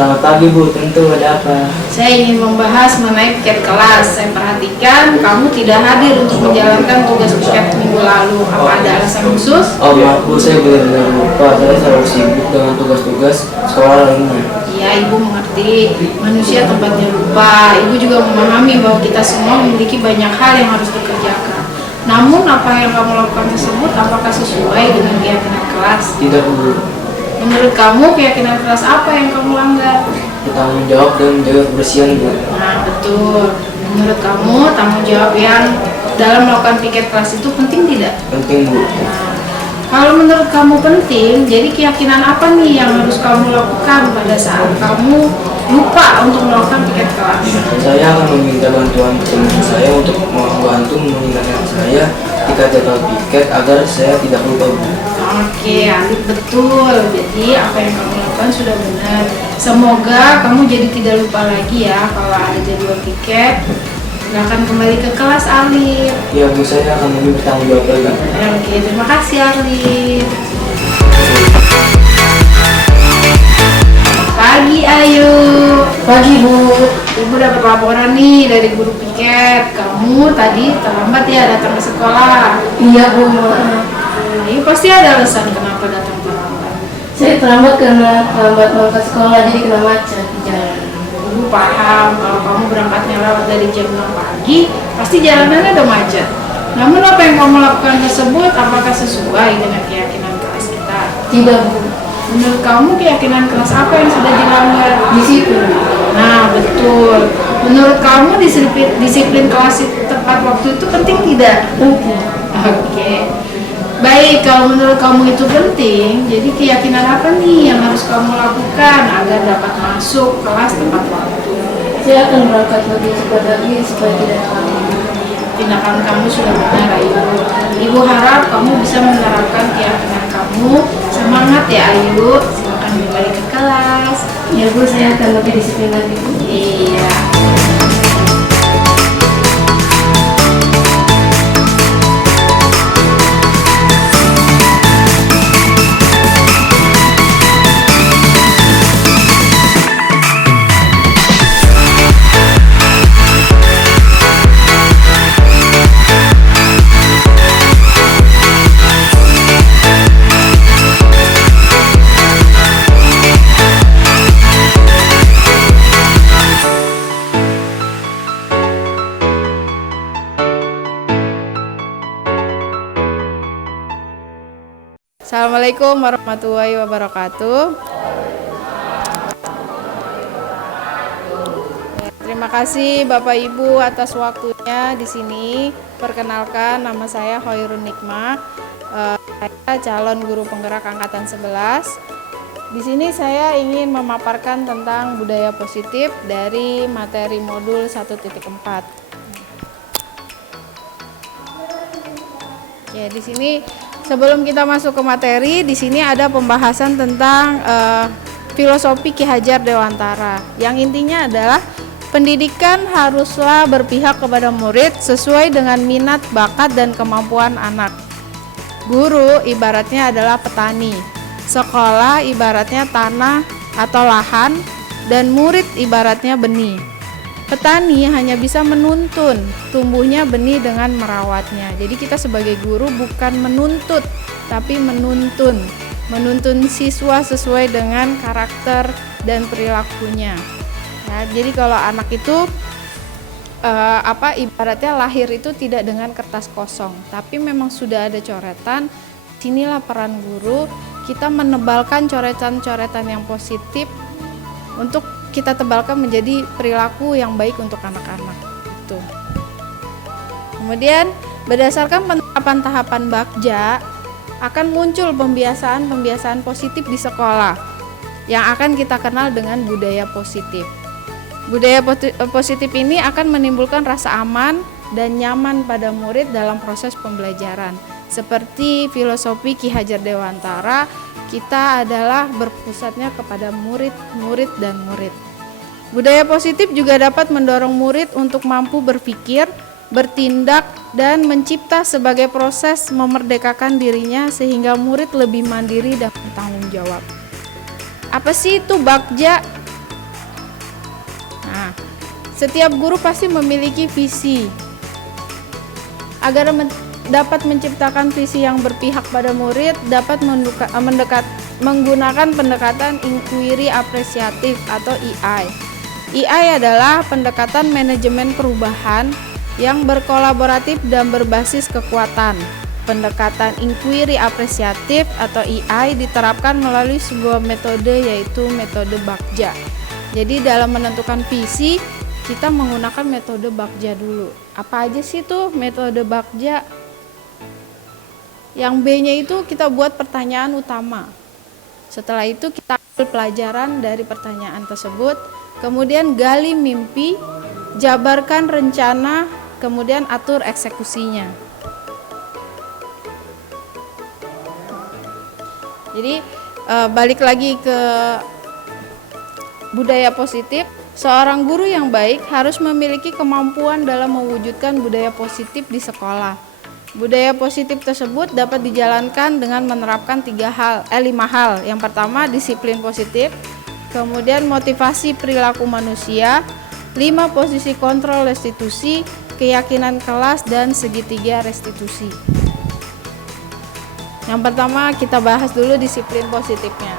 Selamat pagi Bu, tentu ada apa? Saya ingin membahas mengenai piket kelas. Saya perhatikan kamu tidak hadir untuk menjalankan tugas piket minggu lalu. Apa ada alasan khusus? Oh maaf Bu, saya benar-benar lupa. Saya selalu sibuk dengan tugas-tugas sekolah lainnya. Iya, Ibu mengerti. Manusia tempatnya lupa. Ibu juga memahami bahwa kita semua memiliki banyak hal yang harus dikerjakan. Namun apa yang kamu lakukan tersebut apakah sesuai dengan keyakinan kelas? Tidak Bu, Menurut kamu keyakinan kelas apa yang kamu langgar? bertanggung jawab dan menjaga kebersihan Bu. Nah, betul. Menurut kamu tanggung jawab yang dalam melakukan piket kelas itu penting tidak? Penting Bu. Nah, kalau menurut kamu penting, jadi keyakinan apa nih yang harus kamu lakukan pada saat kamu lupa untuk melakukan piket kelas? Saya akan meminta bantuan teman saya untuk membantu mengingatkan saya ketika jadwal piket agar saya tidak lupa Bu. Oke, Alif, betul. Jadi apa yang kamu lakukan sudah benar. Semoga kamu jadi tidak lupa lagi ya kalau ada jadwal piket. Silakan kembali ke kelas, Alif. Ya Bu, saya akan lebih bertanggung jawab lagi. Oke, terima kasih, Alif. Pagi, Ayu. Pagi Bu. Ibu dapat laporan nih dari guru piket. Kamu tadi terlambat ya datang ke sekolah. Iya Bu, maaf. Ini pasti ada alasan kenapa datang terlambat. Saya terlambat karena terlambat berangkat sekolah, jadi kena macet di jalan. Ibu paham kalau kamu berangkatnya lewat dari jam 6 pagi, pasti jalanannya udah macet. Namun apa yang kamu lakukan tersebut, apakah sesuai dengan keyakinan kelas kita? Tidak Bu, Menurut kamu keyakinan kelas apa yang sudah dilanggar? disiplin. Nah, betul. Menurut kamu disiplin kelas tepat waktu itu penting tidak? Penting. Oke. Baik, kalau menurut kamu itu penting, jadi keyakinan apa nih yang harus kamu lakukan agar dapat masuk kelas tepat waktu? Saya akan berangkat lebih cepat lagi supaya tidak terlambat. Tindakan kamu sudah benar, Ayu. Ibu harap kamu bisa menerapkan keyakinan kamu. Semangat ya, Ayu. Silakan kembali ke kelas. Ya Bu, saya akan lebih disiplin lagi Bu. Iya. Assalamualaikum warahmatullahi wabarakatuh. Terima kasih Bapak Ibu atas waktunya di sini. Perkenalkan, nama saya Hoirun Nikmah. Saya calon guru penggerak angkatan 11. Di sini saya ingin memaparkan tentang budaya positif dari materi modul 1.4. Oke, di sini sebelum kita masuk ke materi, di sini ada pembahasan tentang filosofi Ki Hajar Dewantara. Yang intinya adalah pendidikan haruslah berpihak kepada murid sesuai dengan minat, bakat, dan kemampuan anak. Guru ibaratnya adalah petani, sekolah ibaratnya tanah atau lahan, dan murid ibaratnya benih. Petani hanya bisa menuntun tumbuhnya benih dengan merawatnya. Jadi kita sebagai guru bukan menuntut, tapi menuntun siswa sesuai dengan karakter dan perilakunya. Ya, jadi kalau anak itu ibaratnya lahir itu tidak dengan kertas kosong, tapi memang sudah ada coretan. Sinilah peran guru, kita menebalkan coretan-coretan yang positif untuk kita tebalkan menjadi perilaku yang baik untuk anak-anak. Itu. Kemudian berdasarkan penerapan tahapan Bagja akan muncul pembiasaan positif di sekolah yang akan kita kenal dengan budaya positif. Budaya positif ini akan menimbulkan rasa aman dan nyaman pada murid dalam proses pembelajaran. Seperti filosofi Ki Hajar Dewantara, kita adalah berpusatnya kepada murid dan murid. Budaya positif juga dapat mendorong murid untuk mampu berpikir, bertindak, dan mencipta sebagai proses memerdekakan dirinya sehingga murid lebih mandiri dan bertanggung jawab. Apa sih itu Bagja? Setiap guru pasti memiliki visi. Agar dapat menciptakan visi yang berpihak pada murid, dapat menggunakan pendekatan inquiry apresiatif atau EI. EI adalah pendekatan manajemen perubahan yang berkolaboratif dan berbasis kekuatan. Pendekatan inquiry apresiatif atau EI diterapkan melalui sebuah metode, yaitu metode Bagja. Jadi dalam menentukan visi, kita menggunakan metode Bagja dulu. Apa aja sih tuh metode Bagja? Yang B-nya itu kita buat pertanyaan utama. Setelah itu kita ambil pelajaran dari pertanyaan tersebut, kemudian gali mimpi, jabarkan rencana, kemudian atur eksekusinya. Jadi balik lagi ke budaya positif, seorang guru yang baik harus memiliki kemampuan dalam mewujudkan budaya positif di sekolah. Budaya positif tersebut dapat dijalankan dengan menerapkan 5 hal. Yang pertama, disiplin positif, kemudian motivasi perilaku manusia, 5 posisi kontrol restitusi, keyakinan kelas, dan segitiga restitusi. Yang pertama kita bahas dulu disiplin positifnya.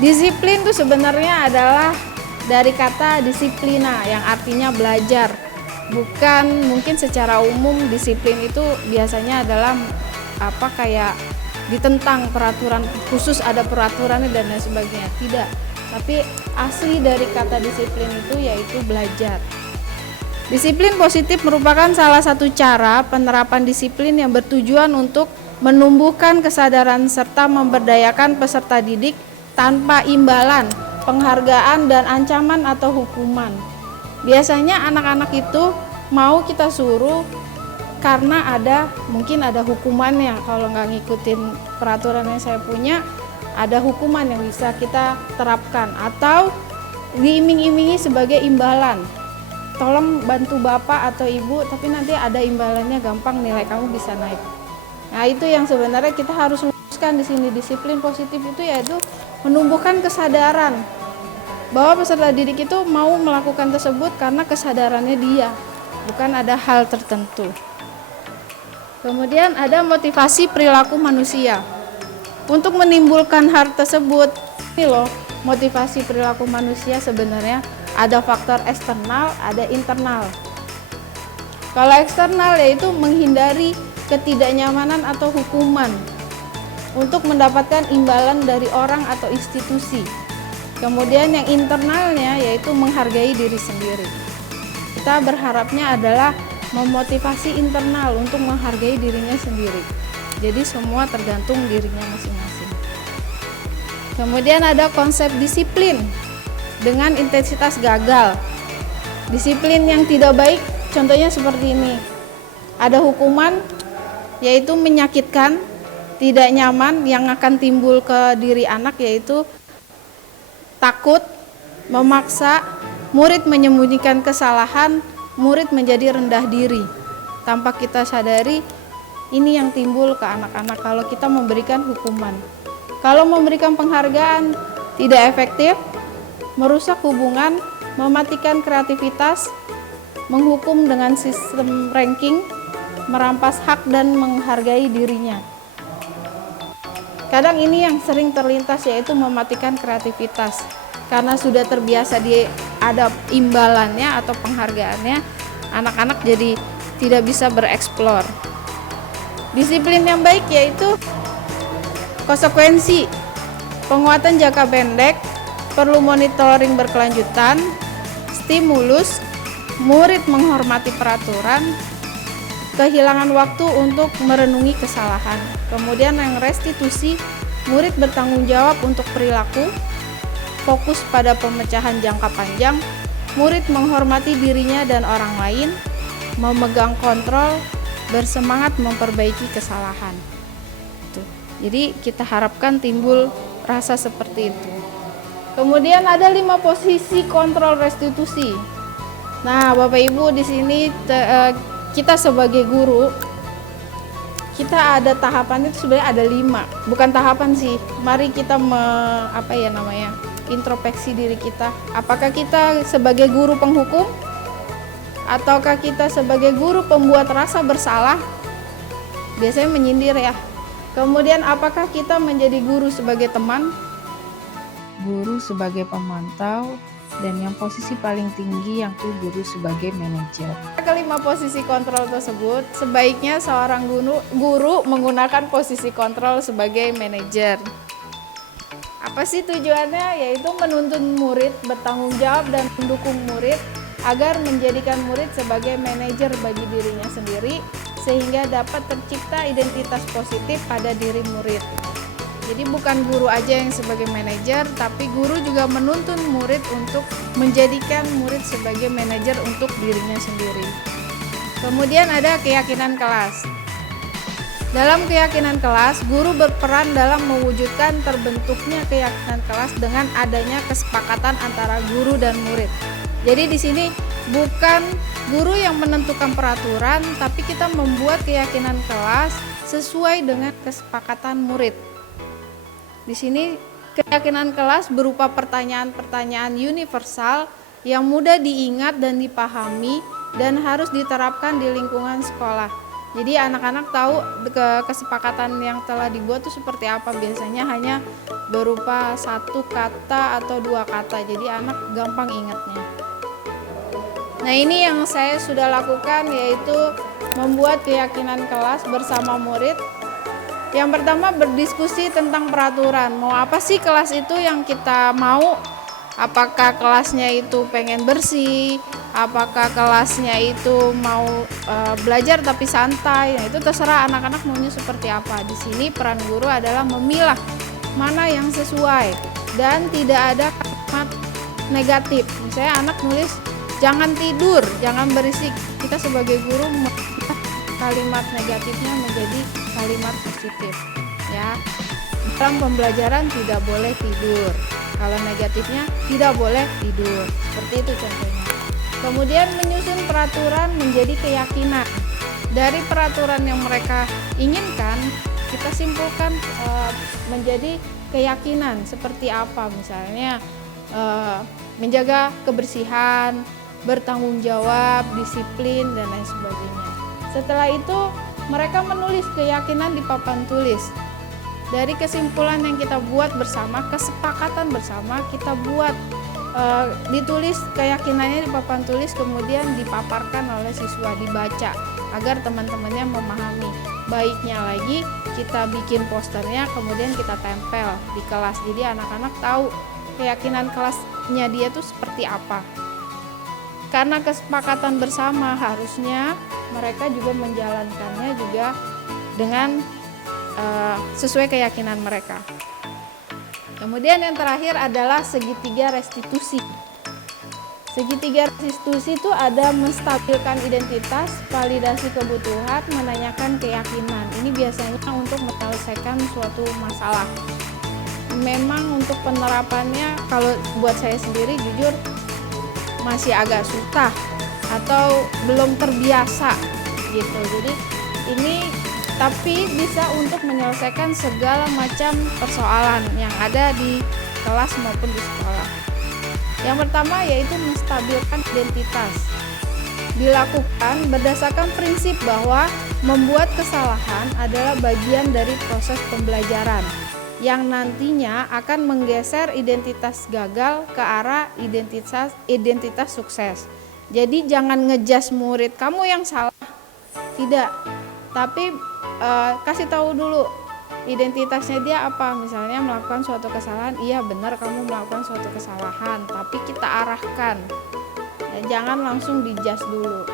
Disiplin itu sebenarnya adalah dari kata disiplina yang artinya belajar. Bukan mungkin secara umum disiplin itu biasanya adalah kayak ditentang peraturan khusus, ada peraturannya dan lain sebagainya. Tidak. Tapi asli dari kata disiplin itu yaitu belajar. Disiplin positif merupakan salah satu cara penerapan disiplin yang bertujuan untuk menumbuhkan kesadaran serta memberdayakan peserta didik tanpa imbalan, penghargaan, dan ancaman atau hukuman. Biasanya anak-anak itu mau kita suruh karena mungkin ada hukumannya. Kalau nggak ngikutin peraturan yang saya punya, ada hukuman yang bisa kita terapkan, atau diiming-imingi sebagai imbalan. Tolong bantu bapak atau ibu, tapi nanti ada imbalannya, gampang nilai kamu bisa naik. Nah, itu yang sebenarnya kita harus luruskan di sini. Disiplin positif itu yaitu menumbuhkan kesadaran bahwa peserta didik itu mau melakukan tersebut karena kesadarannya dia, bukan ada hal tertentu. Kemudian ada motivasi perilaku manusia. Untuk menimbulkan hal tersebut, ini loh, motivasi perilaku manusia sebenarnya ada faktor eksternal, ada internal. Kalau eksternal yaitu menghindari ketidaknyamanan atau hukuman untuk mendapatkan imbalan dari orang atau institusi. Kemudian yang internalnya yaitu menghargai diri sendiri. Kita berharapnya adalah memotivasi internal untuk menghargai dirinya sendiri. Jadi semua tergantung dirinya masing-masing. Kemudian ada konsep disiplin dengan intensitas gagal. Disiplin yang tidak baik contohnya seperti ini. Ada hukuman yaitu menyakitkan, tidak nyaman yang akan timbul ke diri anak, yaitu takut, memaksa, murid menyembunyikan kesalahan, murid menjadi rendah diri. Tanpa kita sadari, ini yang timbul ke anak-anak kalau kita memberikan hukuman. Kalau memberikan penghargaan tidak efektif, merusak hubungan, mematikan kreativitas, menghukum dengan sistem ranking, merampas hak dan menghargai dirinya. Kadang ini yang sering terlintas yaitu mematikan kreativitas. Karena sudah terbiasa ada imbalannya atau penghargaannya, anak-anak jadi tidak bisa bereksplor. Disiplin yang baik yaitu konsekuensi, penguatan jangka pendek, perlu monitoring berkelanjutan, stimulus, murid menghormati peraturan, kehilangan waktu untuk merenungi kesalahan. Kemudian yang restitusi, murid bertanggung jawab untuk perilaku, fokus pada pemecahan jangka panjang, murid menghormati dirinya dan orang lain, memegang kontrol, bersemangat memperbaiki kesalahan. Tuh. Jadi kita harapkan timbul rasa seperti itu. Kemudian ada 5 posisi kontrol restitusi. Nah, Bapak Ibu di sini kita sebagai guru, kita ada tahapan itu sebenarnya ada 5, bukan tahapan sih. Mari kita introspeksi diri kita. Apakah kita sebagai guru penghukum? Ataukah kita sebagai guru pembuat rasa bersalah? Biasanya menyindir ya. Kemudian apakah kita menjadi guru sebagai teman? Guru sebagai pemantau, dan yang posisi paling tinggi yang guru sebagai manajer. Kelima posisi kontrol tersebut, sebaiknya seorang guru menggunakan posisi kontrol sebagai manajer. Apa sih tujuannya? Yaitu menuntun murid bertanggung jawab dan mendukung murid agar menjadikan murid sebagai manajer bagi dirinya sendiri, sehingga dapat tercipta identitas positif pada diri murid. Jadi bukan guru aja yang sebagai manajer, tapi guru juga menuntun murid untuk menjadikan murid sebagai manajer untuk dirinya sendiri. Kemudian ada keyakinan kelas. Dalam keyakinan kelas, guru berperan dalam mewujudkan terbentuknya keyakinan kelas dengan adanya kesepakatan antara guru dan murid. Jadi di sini bukan guru yang menentukan peraturan, tapi kita membuat keyakinan kelas sesuai dengan kesepakatan murid. Di sini keyakinan kelas berupa pertanyaan-pertanyaan universal yang mudah diingat dan dipahami dan harus diterapkan di lingkungan sekolah. Jadi anak-anak tahu kesepakatan yang telah dibuat itu seperti apa. Biasanya hanya berupa satu kata atau dua kata, jadi anak gampang ingatnya. Nah, ini yang saya sudah lakukan, yaitu membuat keyakinan kelas bersama murid. Yang pertama, berdiskusi tentang peraturan. Mau apa sih kelas itu yang kita mau? Apakah kelasnya itu pengen bersih? Apakah kelasnya itu mau belajar tapi santai? Nah, itu terserah anak-anak maunya seperti apa. Di sini peran guru adalah memilah mana yang sesuai dan tidak ada kalimat negatif. Misalnya anak nulis jangan tidur, jangan berisik. Kita sebagai guru memilah kalimat negatifnya menjadi kalimat positif, ya. Dalam pembelajaran tidak boleh tidur. Kalau negatifnya tidak boleh tidur. Seperti itu contohnya. Kemudian menyusun peraturan menjadi keyakinan. Dari peraturan yang mereka inginkan, kita simpulkan menjadi keyakinan seperti apa, misalnya menjaga kebersihan, bertanggung jawab, disiplin, dan lain sebagainya. Setelah itu mereka menulis keyakinan di papan tulis. Dari kesimpulan yang kita buat bersama, kesepakatan bersama, kita buat ditulis keyakinannya di papan tulis, kemudian dipaparkan oleh siswa, dibaca agar teman-temannya memahami. Baiknya lagi kita bikin posternya, kemudian kita tempel di kelas, jadi anak-anak tahu keyakinan kelasnya dia tuh seperti apa. Karena kesepakatan bersama, harusnya mereka juga menjalankannya juga dengan sesuai keyakinan mereka. Kemudian yang terakhir adalah segitiga restitusi. Segitiga restitusi itu ada menstabilkan identitas, validasi kebutuhan, menanyakan keyakinan. Ini biasanya untuk menyelesaikan suatu masalah. Memang untuk penerapannya, kalau buat saya sendiri jujur masih agak susah atau belum terbiasa gitu. Jadi ini tapi bisa untuk menyelesaikan segala macam persoalan yang ada di kelas maupun di sekolah. Yang pertama yaitu menstabilkan identitas. Dilakukan berdasarkan prinsip bahwa membuat kesalahan adalah bagian dari proses pembelajaran yang nantinya akan menggeser identitas gagal ke arah identitas sukses. Jadi jangan ngejudge murid, kamu yang salah. Tidak. Tapi kasih tahu dulu identitasnya dia apa. Misalnya melakukan suatu kesalahan, iya benar kamu melakukan suatu kesalahan, tapi kita arahkan. Ya, jangan langsung dijudge dulu.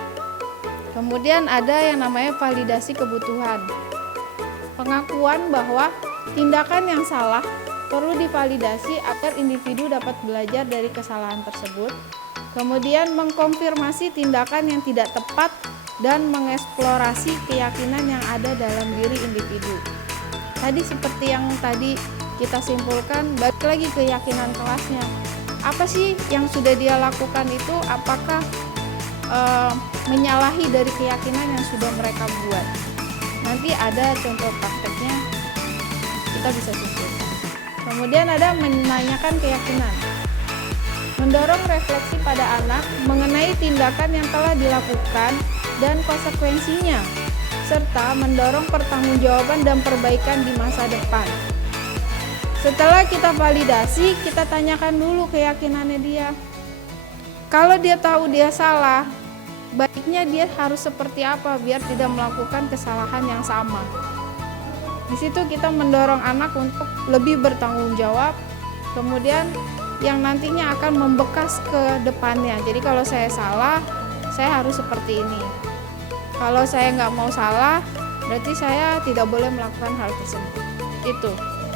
Kemudian ada yang namanya validasi kebutuhan. Pengakuan bahwa tindakan yang salah perlu divalidasi agar individu dapat belajar dari kesalahan tersebut. Kemudian mengkonfirmasi tindakan yang tidak tepat dan mengeksplorasi keyakinan yang ada dalam diri individu. Tadi seperti yang tadi kita simpulkan, balik lagi keyakinan kelasnya. Apa sih yang sudah dia lakukan itu? Apakah menyalahi dari keyakinan yang sudah mereka buat? Nanti ada contoh prakteknya, kita bisa simpulkan. Kemudian ada menanyakan keyakinan. mendorong refleksi pada anak mengenai tindakan yang telah dilakukan dan konsekuensinya, serta mendorong pertanggungjawaban dan perbaikan di masa depan. Setelah kita validasi, kita tanyakan dulu keyakinannya dia. Kalau dia tahu dia salah, baiknya dia harus seperti apa biar tidak melakukan kesalahan yang sama. Di situ kita mendorong anak untuk lebih bertanggung jawab, kemudian yang nantinya akan membekas ke depannya. Jadi kalau saya salah, saya harus seperti ini. Kalau saya nggak mau salah, berarti saya tidak boleh melakukan hal tersebut. Itu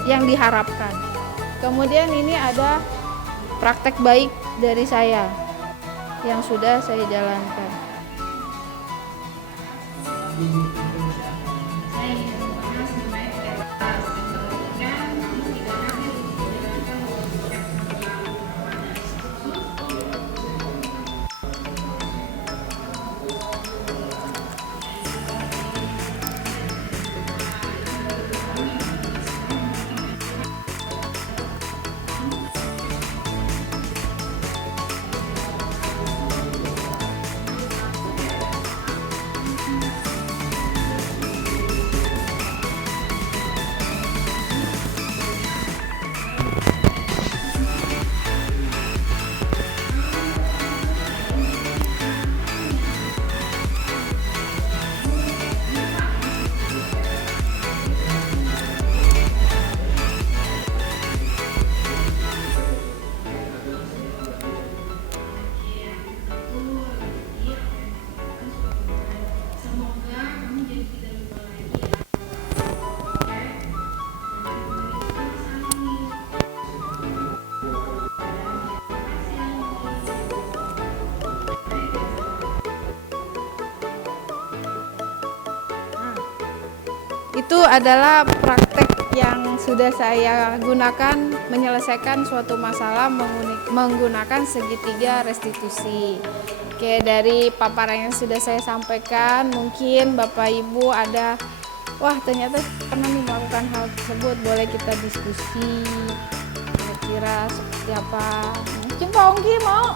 yang diharapkan. Kemudian ini ada praktek baik dari saya yang sudah saya jalankan. Itu adalah praktek yang sudah saya gunakan menyelesaikan suatu masalah menggunakan segitiga restitusi. Oke, dari paparan yang sudah saya sampaikan, mungkin Bapak Ibu ada, wah ternyata pernah nih melakukan hal tersebut, boleh kita diskusi kira-kira seperti apa. Mungkin Pak Ongki mau?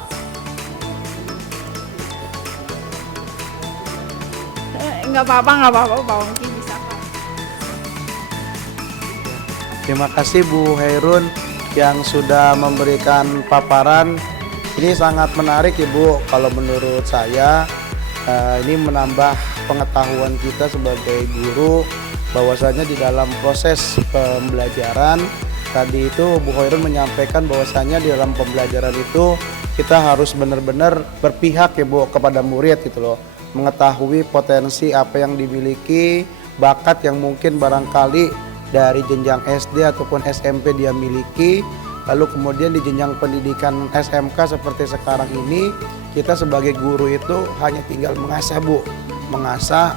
Nggak apa-apa Pak Ongki bisa. Terima kasih Bu Hairun yang sudah memberikan paparan. Ini sangat menarik Ibu. Kalau menurut saya ini menambah pengetahuan kita sebagai guru bahwasanya di dalam proses pembelajaran tadi itu Bu Hairun menyampaikan bahwasanya di dalam pembelajaran itu kita harus benar-benar berpihak ya Bu kepada murid gitu loh. Mengetahui potensi apa yang dimiliki, bakat yang mungkin barangkali dari jenjang SD ataupun SMP dia miliki, lalu kemudian di jenjang pendidikan SMK seperti sekarang ini kita sebagai guru itu hanya tinggal mengasah Bu, mengasah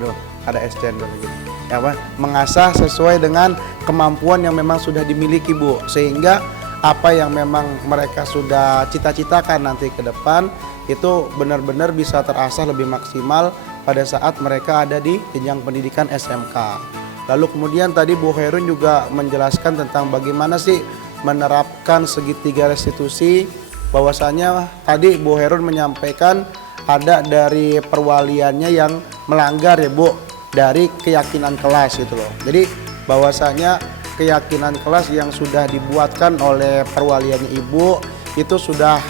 aduh ada extender gitu ya apa, mengasah sesuai dengan kemampuan yang memang sudah dimiliki Bu, sehingga apa yang memang mereka sudah cita-citakan nanti ke depan itu benar-benar bisa terasah lebih maksimal pada saat mereka ada di jenjang pendidikan SMK. Lalu kemudian tadi Bu Hairun juga menjelaskan tentang bagaimana sih menerapkan segitiga restitusi, bahwasanya tadi Bu Hairun menyampaikan ada dari perwaliannya yang melanggar ya Bu, dari keyakinan kelas gitu loh. Jadi bahwasanya keyakinan kelas yang sudah dibuatkan oleh perwaliannya Ibu itu sudah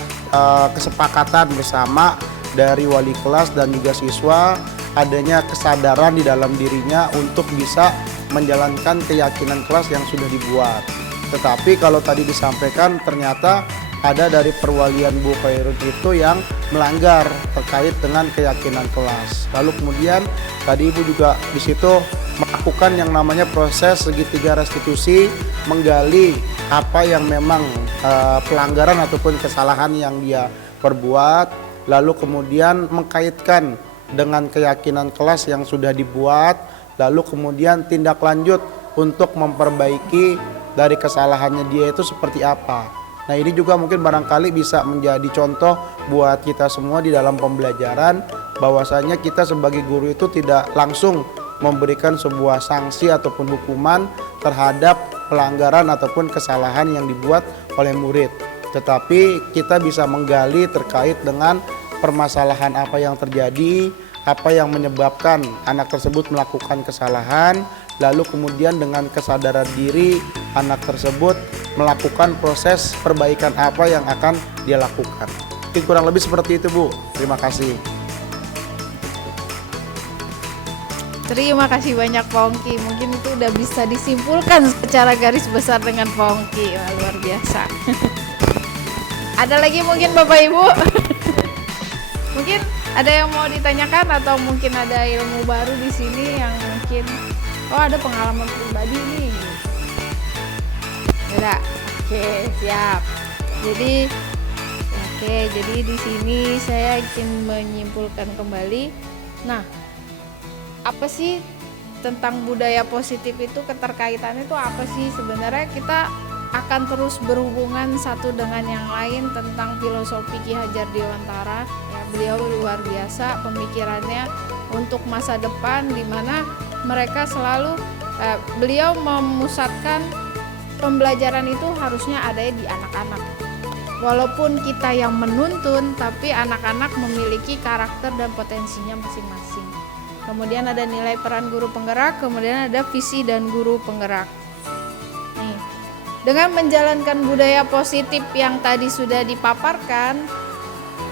kesepakatan bersama dari wali kelas dan juga siswa, adanya kesadaran di dalam dirinya untuk bisa menjalankan keyakinan kelas yang sudah dibuat. Tetapi kalau tadi disampaikan ternyata ada dari perwalian Bu Hairun itu yang melanggar terkait dengan keyakinan kelas. Lalu kemudian tadi Ibu juga di situ melakukan yang namanya proses segitiga restitusi, menggali apa yang memang pelanggaran ataupun kesalahan yang dia perbuat, lalu kemudian mengkaitkan dengan keyakinan kelas yang sudah dibuat, lalu kemudian tindak lanjut untuk memperbaiki dari kesalahannya dia itu seperti apa. Nah ini juga mungkin barangkali bisa menjadi contoh buat kita semua di dalam pembelajaran, bahwasanya kita sebagai guru itu tidak langsung memberikan sebuah sanksi ataupun hukuman terhadap pelanggaran ataupun kesalahan yang dibuat oleh murid. tetapi kita bisa menggali terkait dengan permasalahan apa yang terjadi, apa yang menyebabkan anak tersebut melakukan kesalahan, lalu kemudian dengan kesadaran diri anak tersebut melakukan proses perbaikan apa yang akan dia lakukan. Mungkin kurang lebih seperti itu, Bu. Terima kasih. Terima kasih banyak Pak Ongki. Mungkin itu udah bisa disimpulkan secara garis besar dengan Pak Ongki. Wah, luar biasa. Ada lagi mungkin Bapak Ibu? Mungkin ada yang mau ditanyakan atau mungkin ada ilmu baru di sini yang mungkin ada pengalaman pribadi nih. Ada. Oke, siap. Jadi di sini saya ingin menyimpulkan kembali. Nah, apa sih tentang budaya positif itu, keterkaitannya itu apa sih? Sebenarnya kita akan terus berhubungan satu dengan yang lain tentang filosofi Ki Hajar Dewantara. Ya, beliau luar biasa pemikirannya untuk masa depan, di mana mereka selalu beliau memusatkan pembelajaran itu harusnya ada di anak-anak. Walaupun kita yang menuntun, tapi anak-anak memiliki karakter dan potensinya masing-masing. Kemudian ada nilai peran guru penggerak, kemudian ada visi dan guru penggerak. Nih, dengan menjalankan budaya positif yang tadi sudah dipaparkan,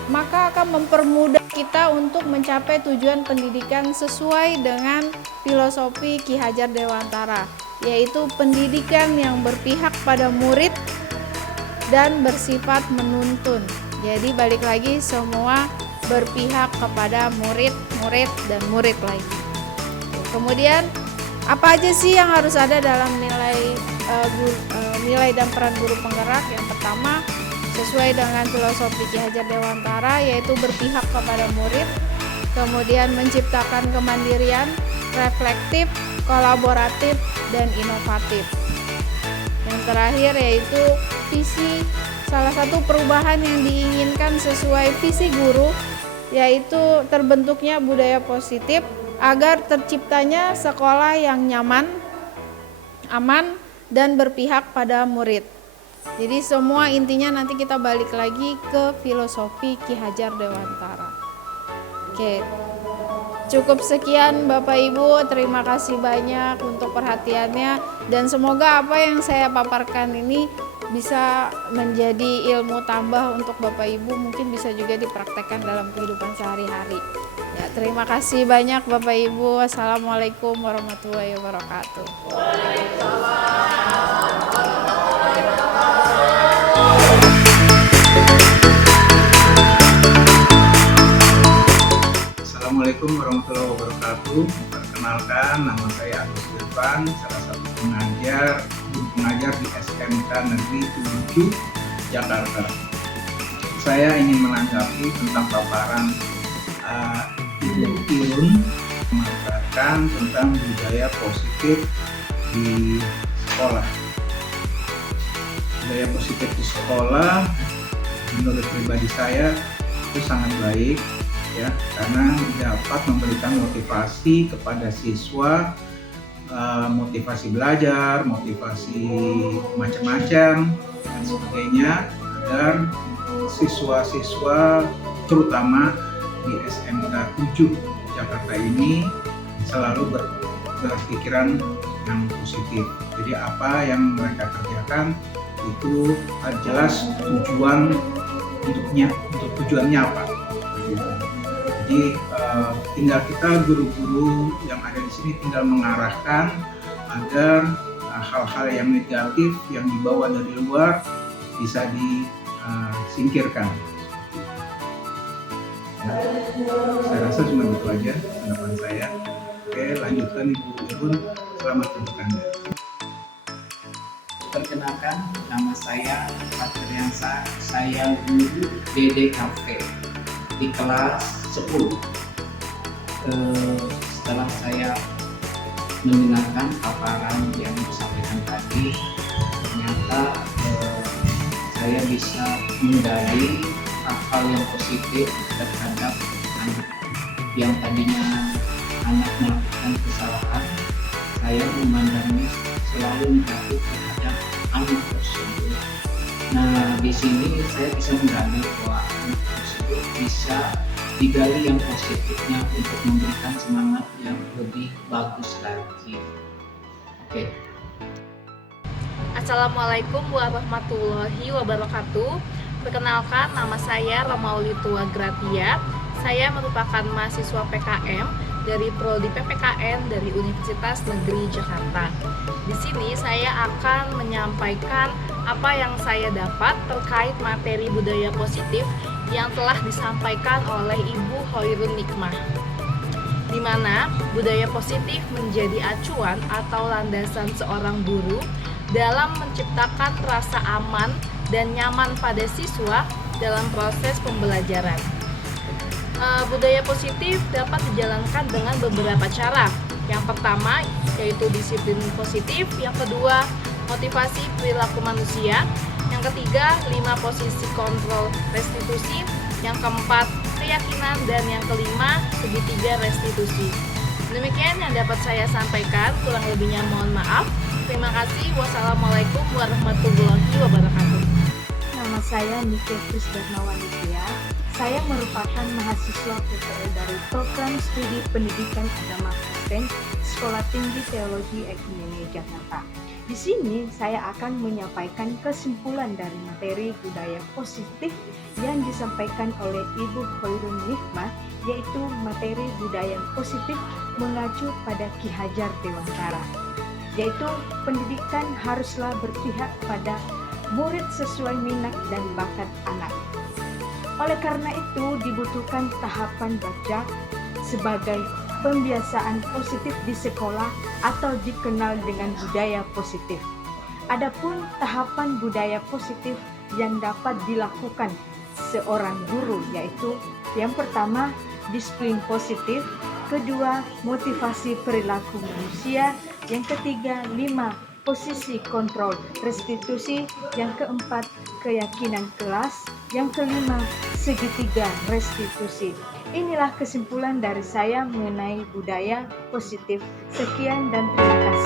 maka akan mempermudah kita untuk mencapai tujuan pendidikan sesuai dengan filosofi Ki Hajar Dewantara, yaitu pendidikan yang berpihak pada murid dan bersifat menuntun. Jadi balik lagi, semua berpihak kepada murid dan murid lagi. Kemudian apa aja sih yang harus ada dalam nilai dan peran guru penggerak? Yang pertama, sesuai dengan filosofi Ki Hajar Dewantara, yaitu berpihak kepada murid, kemudian menciptakan kemandirian, reflektif, kolaboratif, dan inovatif. Yang terakhir yaitu visi. Salah satu perubahan yang diinginkan sesuai visi guru yaitu terbentuknya budaya positif agar terciptanya sekolah yang nyaman, aman, dan berpihak pada murid. Jadi semua intinya nanti kita balik lagi ke filosofi Ki Hajar Dewantara. Oke, cukup sekian Bapak Ibu, terima kasih banyak untuk perhatiannya, dan semoga apa yang saya paparkan ini bisa menjadi ilmu tambah untuk Bapak Ibu, mungkin bisa juga dipraktekkan dalam kehidupan sehari-hari. Ya, terima kasih banyak Bapak Ibu. Assalamualaikum warahmatullahi wabarakatuh. Assalamualaikum warahmatullahi wabarakatuh. Perkenalkan, nama saya Agus Irfan, salah satu guru pengajar di SMK Negeri 7 Jakarta. Saya ingin menanggapi tentang paparan Ibu Irun mengatakan tentang budaya positif di sekolah. Budaya positif di sekolah, menurut pribadi saya itu sangat baik, ya, karena dapat memberikan motivasi kepada siswa, motivasi belajar, motivasi macam-macam dan sebagainya, agar siswa-siswa terutama di SMK 7 Jakarta ini selalu berpikiran yang positif. Jadi apa yang mereka kerjakan itu jelas untuk tujuannya apa. Jadi tinggal kita guru-guru yang ada di sini tinggal mengarahkan agar hal-hal yang negatif yang dibawa dari luar bisa disingkirkan. Ya, saya rasa cuma itu aja tanggapan saya. Oke, lanjutkan Ibu Irun. Selamat untuk Anda. Perkenalkan, nama saya Patriansa, saya guru DDKV di kelas 10. Setelah saya mendengarkan paparan yang disampaikan tadi, ternyata saya bisa menggali hal-hal yang positif terhadap anak. Yang tadinya anak melakukan kesalahan, saya memandangnya selalu negatif terhadap anak tersebut. Nah, di sini saya bisa menggali bahwa anak tersebut bisa digali yang positifnya untuk memberikan semangat yang lebih bagus lagi. Oke. Assalamualaikum warahmatullahi wabarakatuh. Perkenalkan, nama saya Romauli Tua Gratia. Saya merupakan mahasiswa PKM dari Prodi PPKN dari Universitas Negeri Jakarta. Di sini saya akan menyampaikan apa yang saya dapat terkait materi budaya positif yang telah disampaikan oleh Ibu Hoirun Nikmah, di mana budaya positif menjadi acuan atau landasan seorang guru dalam menciptakan rasa aman dan nyaman pada siswa dalam proses pembelajaran. Budaya positif dapat dijalankan dengan beberapa cara. Yang pertama yaitu disiplin positif, yang kedua motivasi perilaku manusia, yang ketiga 5 posisi kontrol restitusi, yang keempat keyakinan, dan yang kelima segitiga restitusi. Demikian yang dapat saya sampaikan, kurang lebihnya mohon maaf. Terima kasih. Wassalamualaikum warahmatullahi wabarakatuh. Nama saya Nike Krisdarmawanitya. Saya merupakan mahasiswa PTL dari Program Studi Pendidikan Agama Kristen Sekolah Tinggi Teologi Ekumene Jakarta. Di sini saya akan menyampaikan kesimpulan dari materi budaya positif yang disampaikan oleh Ibu Hoirun Nikmah, yaitu materi budaya positif mengacu pada Ki Hajar Dewantara, yaitu pendidikan haruslah berpihak pada murid sesuai minat dan bakat anak. Oleh karena itu dibutuhkan tahapan baca sebagai pembiasaan positif di sekolah atau dikenal dengan budaya positif. Adapun tahapan budaya positif yang dapat dilakukan seorang guru yaitu yang pertama disiplin positif, kedua motivasi perilaku manusia, yang ketiga 5 posisi kontrol restitusi, yang keempat keyakinan kelas, yang kelima segitiga restitusi. Inilah kesimpulan dari saya mengenai budaya positif. Sekian dan terima kasih.